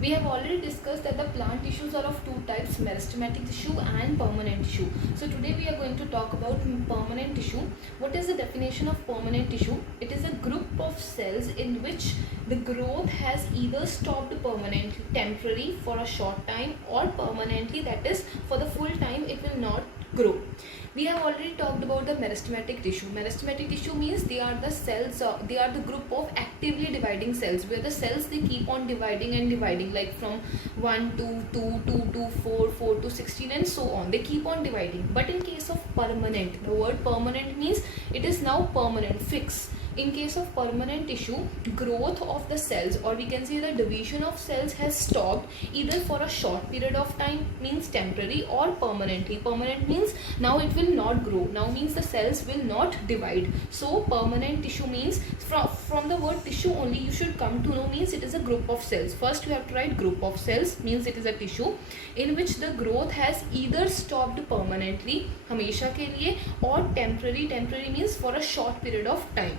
We have already discussed that the plant tissues are of two types, meristematic tissue and permanent tissue. So today we are going to talk about permanent tissue. What is the definition of permanent tissue? It is a group of cells in which the growth has either stopped permanently, temporary for a short time, or permanently, that is for the full time it will not grow. We have already talked about the meristematic tissue. Meristematic tissue means they are the cells, they are the group of actively dividing cells, where the cells they keep on dividing and dividing, like from 1 to 2, 2 to 4, 4 to 16 and so on. They keep on dividing. But in case of permanent, the word permanent means it is now permanent, fixed. In case of permanent tissue, growth of the cells, or we can say the division of cells, has stopped either for a short period of time, means temporary, or permanently. Permanent means now it will not grow, now means the cells will not divide. So permanent tissue means, from the word tissue only you should come to know, means it is a group of cells. First you have to write group of cells, means it is a tissue in which the growth has either stopped permanently, हमेशा के लिए, or temporary. Temporary means for a short period of time.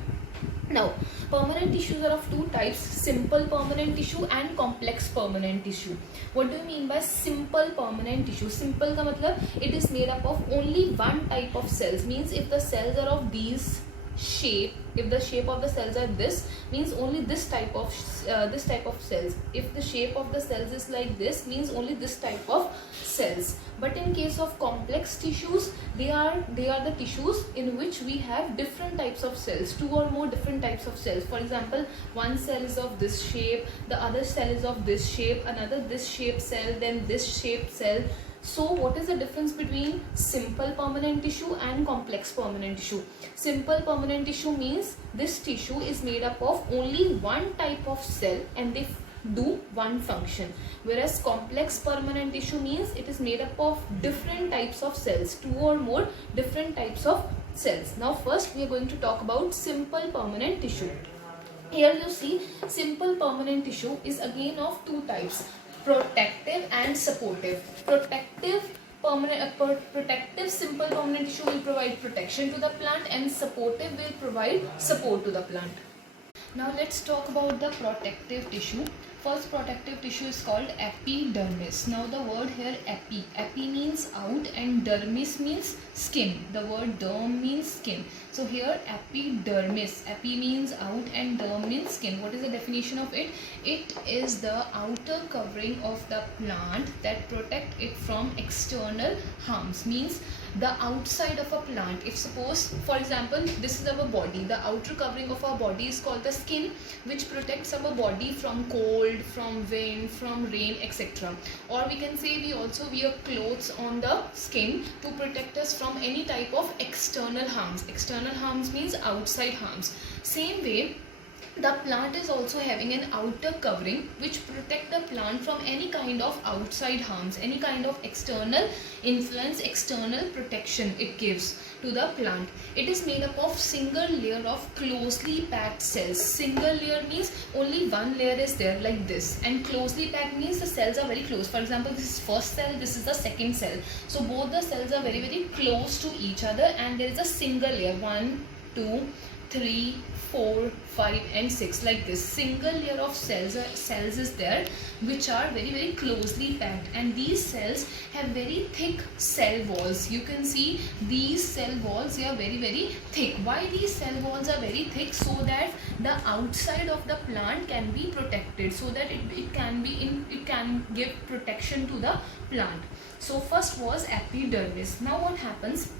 Now, permanent tissues are of two types, simple permanent tissue and complex permanent tissue. What do you mean by simple permanent tissue? Simple का मतलब it is made up of only one type of cells. Means if the cells are of these shape, if the shape of the cells are this, means only this type of cells. If the shape of the cells is like this, means only this type of cells. But in case of complex tissues, they are the tissues in which we have different types of cells, two or more different types of cells. For example, one cell is of this shape, the other cell is of this shape, another this shape cell, then this shape cell. So what is the difference between simple permanent tissue and complex permanent tissue? Simple permanent tissue means this tissue is made up of only one type of cell and they do one function, whereas complex permanent tissue means it is made up of different types of cells, two or more different types of cells. Now first we are going to talk about simple permanent tissue. Here you see simple permanent tissue is again of two types, protective and supportive. Protective simple permanent tissue will provide protection to the plant, and supportive will provide support to the plant. Now let's talk about the protective tissue. First protective tissue is called epidermis. Now the word here epi means out and dermis means skin. The word derm means skin. So here epidermis, epi means out and derm means skin. What is the definition of it? It is the outer covering of the plant that protect it from external harms. Means the outside of a plant. If suppose, for example, this is our body, the outer covering of our body is called the skin, which protects our body from cold, from wind, from rain, etc. Or we can say we also wear clothes on the skin to protect us from any type of external harms. External harms means outside harms. Same way, the plant is also having an outer covering which protect the plant from any kind of outside harms, any kind of external influence, external protection it gives to the plant. It is made up of single layer of closely packed cells. Single layer means only one layer is there like this, and closely packed means the cells are very close. For example, this is first cell, this is the second cell. So both the cells are very, very close to each other, and there is a single layer, 1, 2, 3, 4, 5 and 6, like this. Single layer of cells is there which are very, very closely packed, and these cells have very thick cell walls. You can see these cell walls, they are very, very thick. Why these cell walls are very thick? So that the outside of the plant can be protected, so that it can give protection to the plant. So first was epidermis. Now what happens?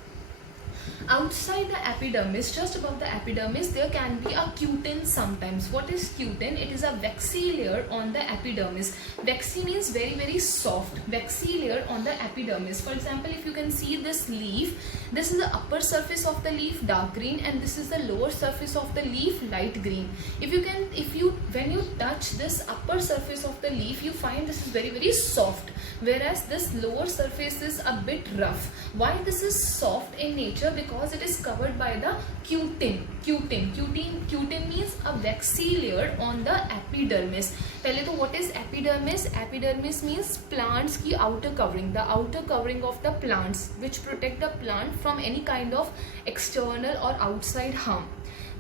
Outside the epidermis, just above the epidermis, there can be a cutin sometimes. What is cutin? It is a waxy layer on the epidermis. Waxy means very, very soft. Waxy layer on the epidermis. For example, if you can see this leaf, this is the upper surface of the leaf, dark green, and this is the lower surface of the leaf, light green. When you touch this upper surface of the leaf, you find this is very, very soft, whereas this lower surface is a bit rough. Why this is soft in nature? Because it is covered by the cutin. Cutin means a waxy layer on the epidermis. पहले तो what is epidermis? Epidermis means plants की outer covering, the outer covering of the plants which protect the plant from any kind of external or outside harm.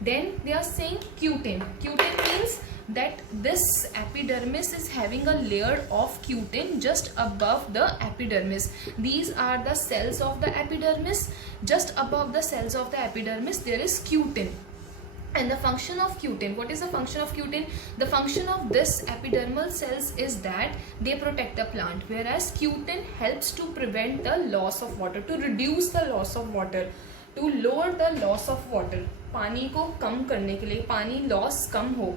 Then they are saying cutin. Cutin means that this epidermis is having a layer of cutin just above the epidermis. These are the cells of the epidermis. Just above the cells of the epidermis there is cutin. And the function of cutin, what is the function of cutin? The function of this epidermal cells is that they protect the plant, whereas cutin helps to prevent the loss of water, to reduce the loss of water, to lower the loss of water. पानी को कम करने के लिए, पानी loss कम हो,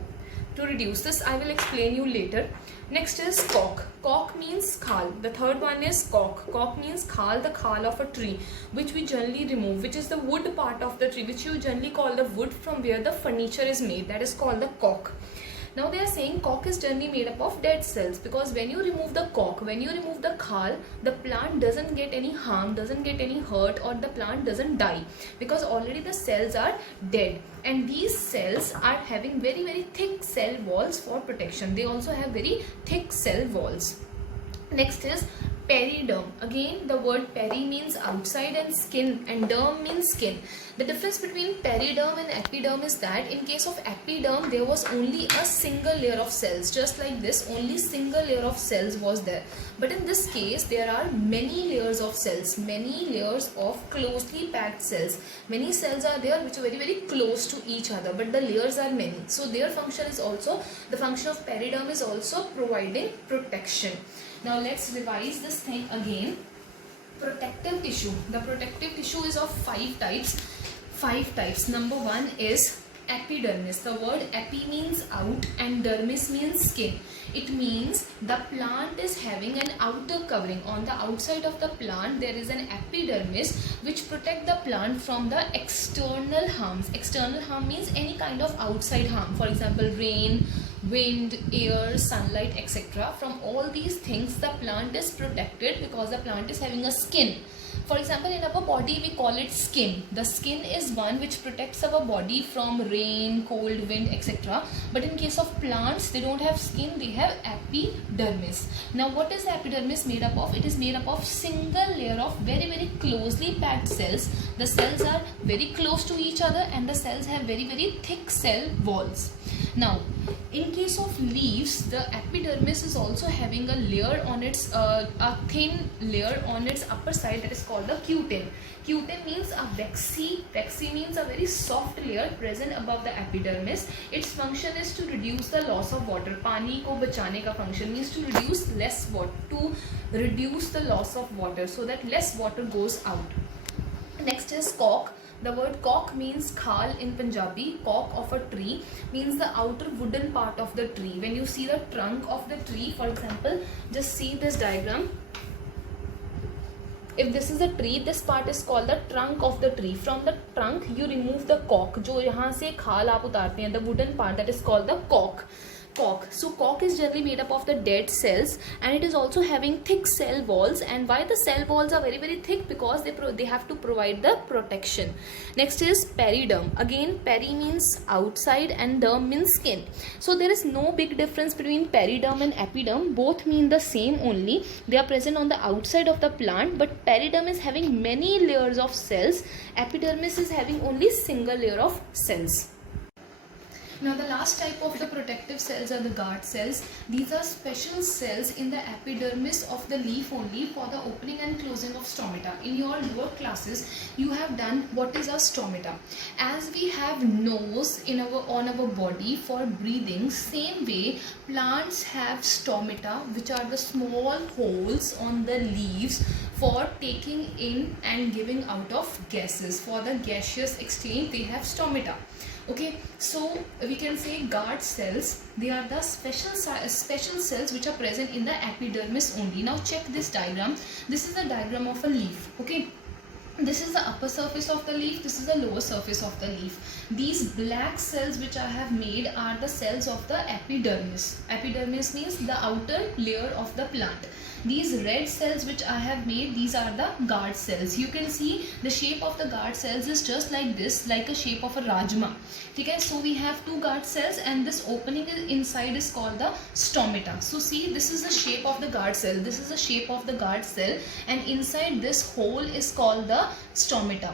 to reduce this I will explain you later. Next is cork. Cork means khal. The third one is cork. Cork means khal, the khal of a tree, which we generally remove, which is the wood part of the tree, which you generally call the wood from where the furniture is made. That is called the cork. Now they are saying cork is generally made up of dead cells, because when you remove the cork, when you remove the khal, the plant doesn't get any harm, doesn't get any hurt, or the plant doesn't die, because already the cells are dead. And these cells are having very, very thick cell walls for protection. They also have very thick cell walls. Next is periderm. Again, the word peri means outside and skin, and derm means skin. The difference between periderm and epiderm is that in case of epiderm there was only a single layer of cells, just like this, only single layer of cells was there. But in this case there are many layers of cells, many layers of closely packed cells. Many cells are there which are very, very close to each other, but the layers are many. So their function is also, the function of periderm is also providing protection. Now let's revise this thing again. Protective tissue. The protective tissue is of 5 types. 5 types. Number 1 is epidermis. The word epi means out and dermis means skin. It means the plant is having an outer covering. On the outside of the plant there is an epidermis which protect the plant from the external harms. External harm means any kind of outside harm. For example, rain, wind, air, sunlight, etc. From all these things the plant is protected because the plant is having a skin. For example, in our body we call it skin. The skin is one which protects our body from rain, cold, wind, etc. But in case of plants, they don't have skin, they have epidermis. Now what is the epidermis made up of? It is made up of single layer of very, very closely packed cells. The cells are very close to each other and the cells have very, very thick cell walls. Now in case of leaves, the epidermis is also having a layer on its a thin layer on its upper side, that is called the cutin. Cutin means a waxy means a very soft layer present above the epidermis. Its function is to reduce the loss of water. पानी को बचाने का function means to reduce less water, to reduce the loss of water so that less water goes out. Next is cork. The word cork means khal in Punjabi. Cork of a tree means the outer wooden part of the tree. When you see the trunk of the tree, for example, just see this diagram. If this is a tree, this part is called the trunk of the tree. From the trunk, you remove the cork. जो यहाँ से खाल आप उतारते हैं, the wooden part, that is called the cork. Cork. So cork is generally made up of the dead cells and it is also having thick cell walls. And why the cell walls are very, very thick? Because they have to provide the protection. Next is periderm. Again, peri means outside and derm means skin. So there is no big difference between periderm and epiderm. Both mean the same only. They are present on the outside of the plant, but periderm is having many layers of cells. Epidermis is having only single layer of cells. Now the last type of the protective cells are the guard cells. These are special cells in the epidermis of the leaf only for the opening and closing of stomata. In your lower classes, you have done what is a stomata. As we have nose on our body for breathing, same way plants have stomata, which are the small holes on the leaves for taking in and giving out of gases. For the gaseous exchange, they have stomata. Okay, so we can say guard cells. They are the special cells which are present in the epidermis only. Now check this diagram. This is a diagram of a leaf. Okay, this is the upper surface of the leaf, this is the lower surface of the leaf. These black cells which I have made are the cells of the epidermis. Epidermis means the outer layer of the plant. These red cells which I have made, these are the guard cells. You can see the shape of the guard cells is just like this, like a shape of a rajma. Okay, so we have two guard cells and this opening inside is called the stomata. So see, this is the shape of the guard cell, this is the shape of the guard cell, and inside this hole is called the stomata.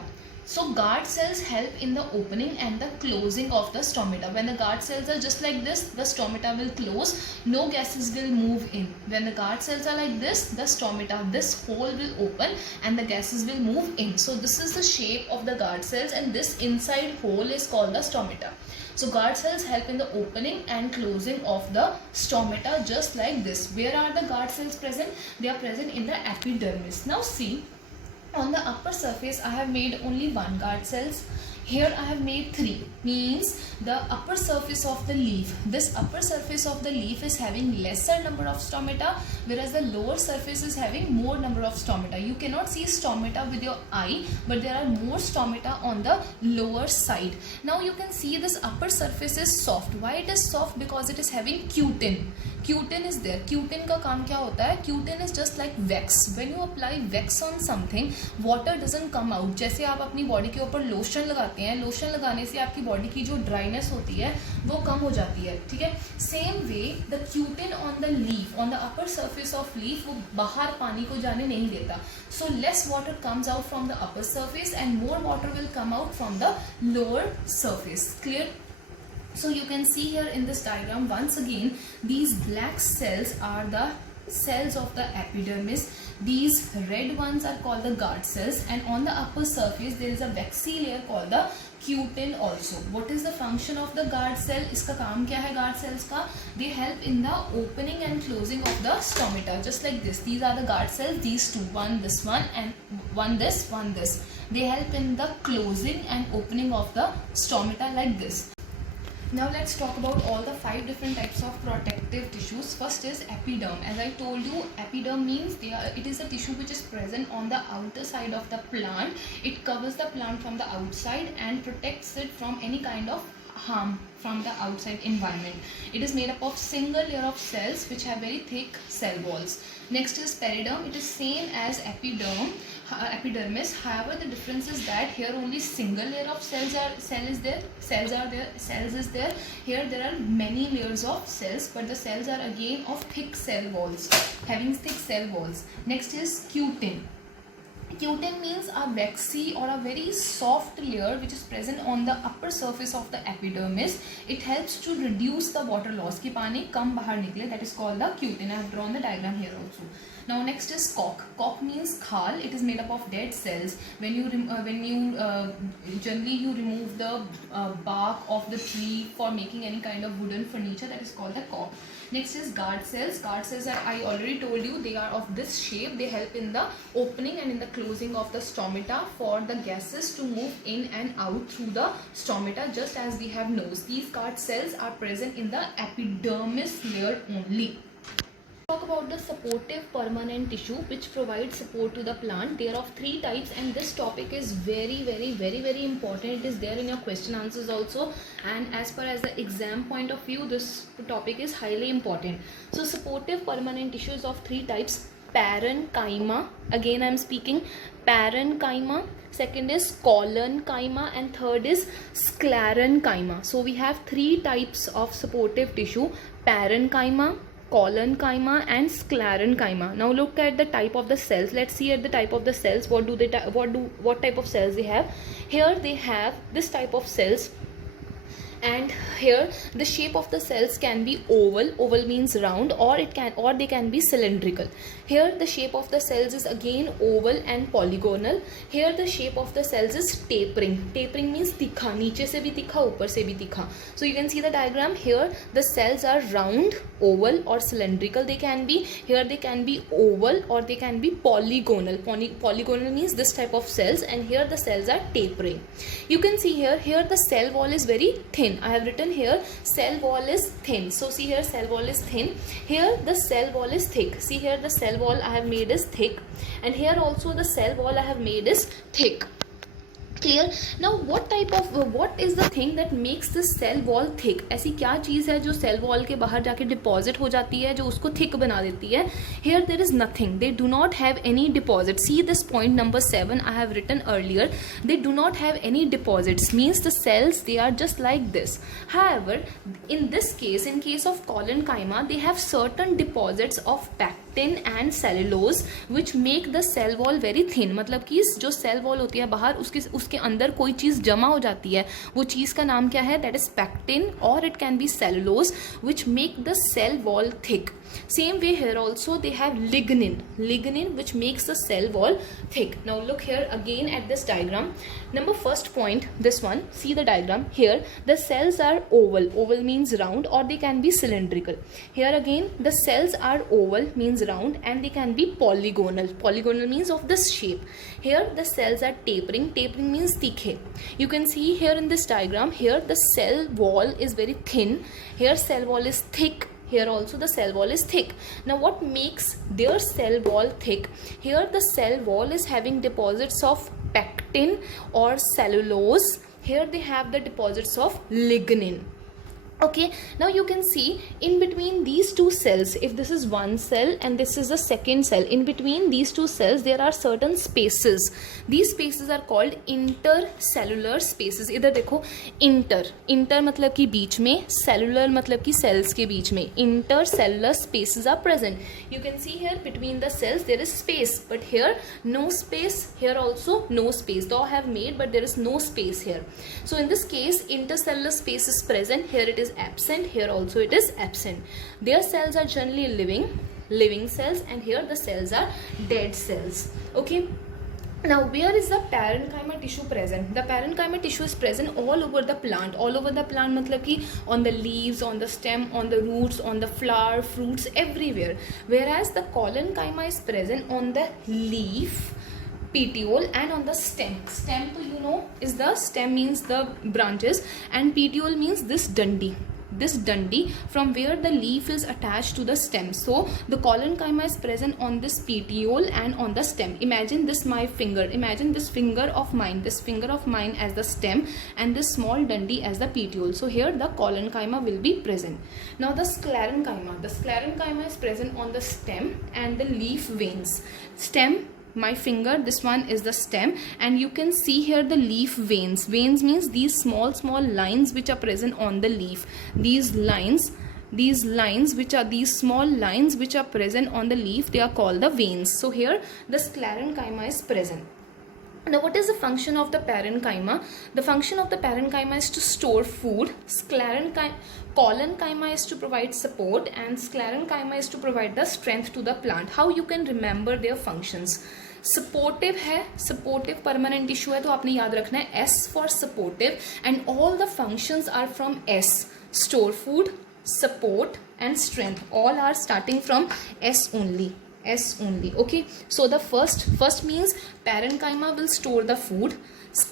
So guard cells help in the opening and the closing of the stomata. When the guard cells are just like this, the stomata will close, no gases will move in. When the guard cells are like this, the stomata, this hole will open and the gases will move in. So this is the shape of the guard cells, and this inside hole is called the stomata. So guard cells help in the opening and closing of the stomata just like this. Where are the guard cells present? They are present in the epidermis. Now see, on the upper surface I have made only one guard cells. Here I have made three, means the upper surface of the leaf, this upper surface of the leaf is having lesser number of stomata, whereas the lower surface is having more number of stomata. You cannot see stomata with your eye, but there are more stomata on the lower side. Now you can see this upper surface is soft. Why it is soft? Because it is having cutin. Cutin is there. Cutin का काम क्या होता है? Cutin is just like wax. When you apply wax on something, water doesn't come out. जैसे आप अपनी body के ऊपर लोशन लगाते हैं, लोशन लगाने से आपकी बॉडी की जो ड्राइनेस होती है वो कम हो जाती है, ठीक है. Same way the cutin on the leaf, on the upper surface of leaf, वो बाहर पानी को जाने नहीं देता. So less water comes out from the upper surface and more water will come out from the lower surface. Clear? So you can see here in this diagram once again, these black cells are the cells of the epidermis. These red ones are called the guard cells, and on the upper surface there is a waxy layer called the cutin also. What is the function of the guard cell? इसका काम क्या है guard cells का? They help in the opening and closing of the stomata, just like this. These are the guard cells, these two, one this one and one this, one this. They help in the closing and opening of the stomata like this. Now let's talk about all the 5 different types of protective tissues. First is epiderm. As I told you, epiderm means it is a tissue which is present on the outer side of the plant. It covers the plant from the outside and protects it from any kind of harm from the outside environment. It is made up of single layer of cells which have very thick cell walls. Next is periderm. It is same as epidermis. However, the difference is that here only single layer of cells is there. Here there are many layers of cells, but the cells are again of thick cell walls, having thick cell walls. Next is cutin. Cutin means a waxy or a very soft layer which is present on the upper surface of the epidermis. It helps to reduce the water loss, कि पानी कम बाहर निकले. That is called the cutin. I have drawn the diagram here also. Now next is cork. Cork means khal. It is made up of dead cells. When you generally you remove the bark of the tree for making any kind of wooden furniture, that is called the cork. Next is guard cells. Guard cells are, I already told you, they are of this shape. They help in the opening and in the closing of the stomata for the gases to move in and out through the stomata, just as we have nose. These guard cells are present in the epidermis layer only. Talk about the supportive permanent tissue which provides support to the plant. They are of 3 types, and this topic is very important. It is there in your question answers also, and as far as the exam point of view, this topic is highly important. So supportive permanent tissue is of 3 types. Parenchyma, again I am speaking parenchyma, second is collenchyma, and third is sclerenchyma. So we have 3 types of supportive tissue: parenchyma, collenchyma and sclerenchyma. Now look at the type of the cells. Let's see at the type of the cells. What type of cells they have? Here they have this type of cells, and here the shape of the cells can be oval. Oval means round, or they can be cylindrical. Here the shape of the cells is again oval and polygonal. Here the shape of the cells is tapering. Tapering means tikha, नीचे से भी tikha, ऊपर से भी tikha. So you can see the diagram. Here the cells are round, oval or cylindrical. They can be, here they can be oval or they can be polygonal. Polygonal means this type of cells, and here the cells are tapering. You can see here the cell wall is very thin. I have written here cell wall is thin. So see here cell wall is thin. Here the cell wall is thick. See here the cell wall I have made is thick, and here also the cell wall I have made is thick. Clear? Now what is the thing that makes this cell wall thick? ऐसी क्या चीज़ है जो cell wall के बाहर जाके deposit हो जाती है, जो उसको thick बना देती है? Here there is nothing. They do not have any deposit. See this point number 7 I have written earlier. They do not have any deposits. Means the cells, they are just like this. However, in this case, in case of collenchyma, they have certain deposits of pectin and cellulose which make the cell wall very thin. मतलब कि जो cell wall होती है बाहर उसके उसके अंदर कोई चीज़ जमा हो जाती है, वो चीज़ का नाम क्या है? दैट इज पैक्टिन, और it can be cellulose which make the cell wall thick. Same way here also they have lignin which makes the cell wall thick. Now look here again at this diagram. Number first point, this one, see the diagram here. The cells are oval means round, or they can be cylindrical. Here again the cells are oval means round, and they can be polygonal means of this shape. Here the cells are tapering means tikhe. You can see here in this diagram, here the cell wall is very thin, here cell wall is thick, here also the cell wall is thick. Now what makes their cell wall thick? Here the cell wall is having deposits of pectin or cellulose. Here they have the deposits of lignin. Okay, now you can see in between these two cells, if this is one cell and this is the second cell, in between these two cells there are certain spaces. These spaces are called intercellular spaces. इधर देखो, inter मतलब कि बीच में, cellular मतलब कि cells के बीच में, intercellular spaces are present. You can see here between the cells there is space, but here no space, here also no space. Though I have made, but there is no space here. So in this case intercellular space is present, here it is absent, here also it is absent. Their cells are generally living cells, and here the cells are dead cells. Okay, now where is the parenchyma tissue present? The parenchyma tissue is present all over the plant. All over the plant matlab ki on the leaves, on the stem, on the roots, on the flower, fruits, everywhere. Whereas the collenchyma is present on the leaf, petiole, and on the stem. Stem, to you know, is the stem means the branches, and petiole means this dundee from where the leaf is attached to the stem. So the collenchyma is present on this petiole and on the stem. Imagine this my finger, imagine this finger of mine as the stem, and this small dundee as the petiole. So here the collenchyma will be present. Now the sclerenchyma is present on the stem and the leaf veins. Stem, my finger, this one is the stem, and you can see here the leaf veins. Veins means these small lines which are present on the leaf. These small lines which are present on the leaf, they are called the veins. So here the sclerenchyma is present. Now what is the function of the parenchyma? The function of the parenchyma is to store food, collenchyma is to provide support, and sclerenchyma is to provide the strength to the plant. How you can remember their functions? Supportive है, supportive permanent tissue है, तो आपने याद रखना है S for supportive, and all the functions are from S. Store food, support and strength, all are starting from S only. Okay, so the first means parenchyma will store the food,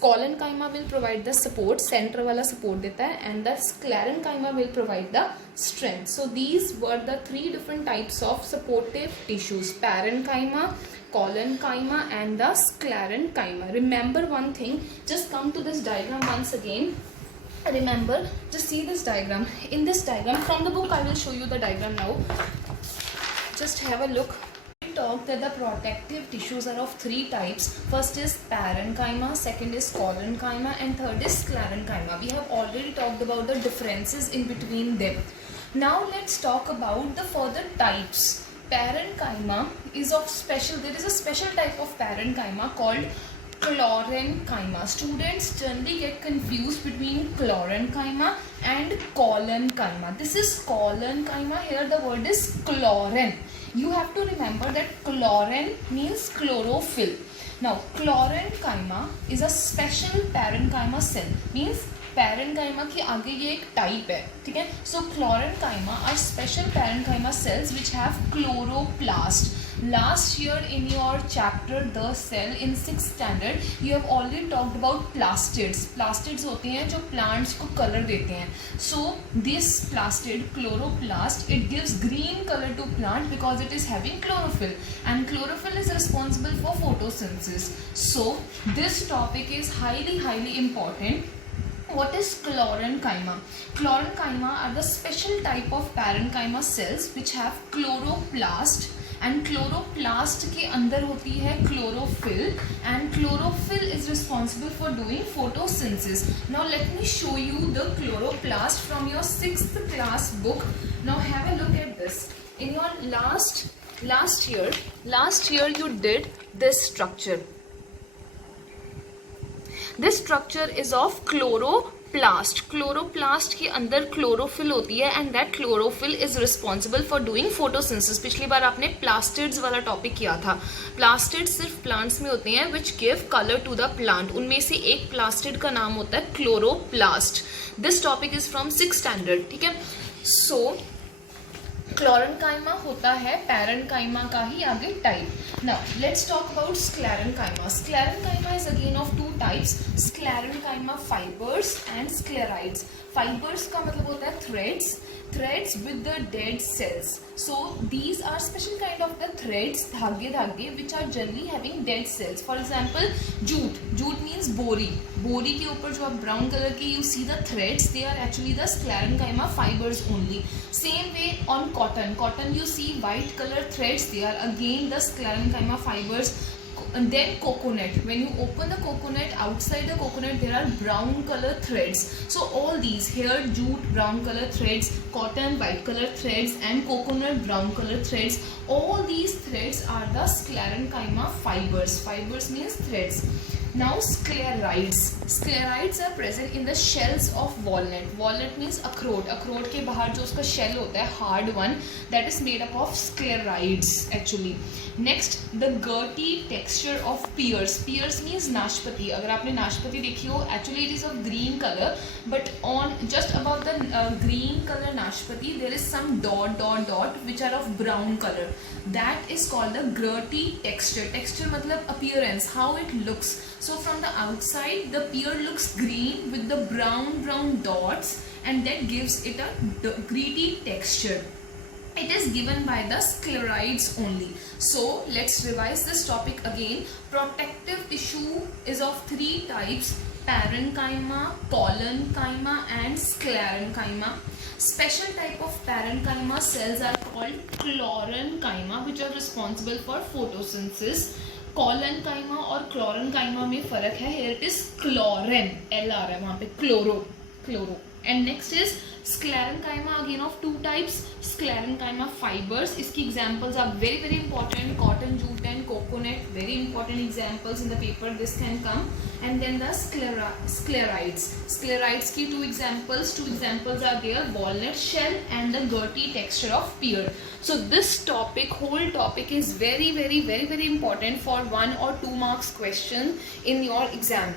collenchyma will provide the support, center वाला support देता है, and the sclerenchyma will provide the strength. So these were the three different types of supportive tissues: parenchyma, collenchyma, and the sclerenchyma. Remember one thing, just come to this diagram once again. Remember, just see this diagram. In this diagram from the book, I will show you the diagram now. Just have a look. We talked that the protective tissues are of three types. First is parenchyma, second is collenchyma, and third is sclerenchyma. We have already talked about the differences in between them. Now let's talk about the further types. Parenchyma is of special, there is a special type of parenchyma called chlorenchyma. Students generally get confused between chlorenchyma and collenchyma. This is collenchyma, here the word is chlorine. You have to remember that chlorine means chlorophyll. Now chlorenchyma is a special parenchyma cell, means parenchyma की आगे ये एक type है, ठीक है. So chlorenchyma are special parenchyma cells which have chloroplast. Last year in your chapter The Cell in 6th standard you have already talked about plastids. Plastids होते हैं जो plants को color देते हैं. So this plastid, chloroplast, it gives green color to plant because it is having chlorophyll, and chlorophyll is responsible for photosynthesis. So this topic is highly important. What is chlorenchyma? Chlorenchyma are the special type of parenchyma cells which have chloroplast, and chloroplast के अंदर होती है chlorophyll, and chlorophyll is responsible for doing photosynthesis. Now let me show you the chloroplast from your 6th class book. Now have a look at this. In your last year you did this structure. This structure is of chloroplast. Chloroplast के अंदर chlorophyll होती है and that chlorophyll is responsible for doing photosynthesis. पिछली बार आपने plastids वाला topic किया था. Plastids सिर्फ प्लांट्स में होते हैं which give colour to the plant. उनमें से एक प्लास्टिड का नाम होता है chloroplast. This topic is from 6th standard. ठीक है. सो क्लोरेनकाइमा होता है पैरेनकाइमा का ही आगे type. Now let's talk about sclerenchyma. Sclerenchyma is again of two types, sclerenchyma fibres and sclereids. Fibres का मतलब होता है threads with the dead cells. So these are special kind of the threads, धागे which are generally having dead cells. For example, jute means बोरी के ऊपर जो आप brown color के you see the threads, they are actually the sclerenchyma fibers only. Same way on cotton you see white color threads, they are again the sclerenchyma fibers. And then coconut, when you open the coconut, outside the coconut there are brown color threads. So all these here, jute brown color threads, cotton white color threads, and coconut brown color threads, all these threads are the sclerenchyma fibers. Fibers means threads. Now sclerites are present in the shells of walnut means अखरोट के बाहर जो उसका shell होता है hard one, that is made up of sclerites actually. Next, the gouty texture of pears means नाशपाती. अगर आपने नाशपाती देखी हो, actually it is of green color, but on just above the green color नाशपाती there is some dot which are of brown color. That is called the gouty texture मतलब appearance, how it looks. So from the outside the pear looks green with the brown dots, and that gives it a gritty texture. It is given by the sclerites only. So let's revise this topic again. Protective tissue is of 3 types: parenchyma, collenchyma and sclerenchyma. Special type of parenchyma cells are called chlorenchyma, which are responsible for photosynthesis. Collenchyma और chlorenchyma में फर्क है. Here it is chloren, L आ रहा है वहां पे, chloro. And next is sclerenchyma, again of 2 types, sclerenchyma fibres. इसकी examples are very important. Cotton, jute and coconut, very important examples in the paper, this can come. And then the sclereids की 2 examples are there, walnut shell and the gouty texture of pear. So this whole topic is very important for 1 or 2 marks question in your exam.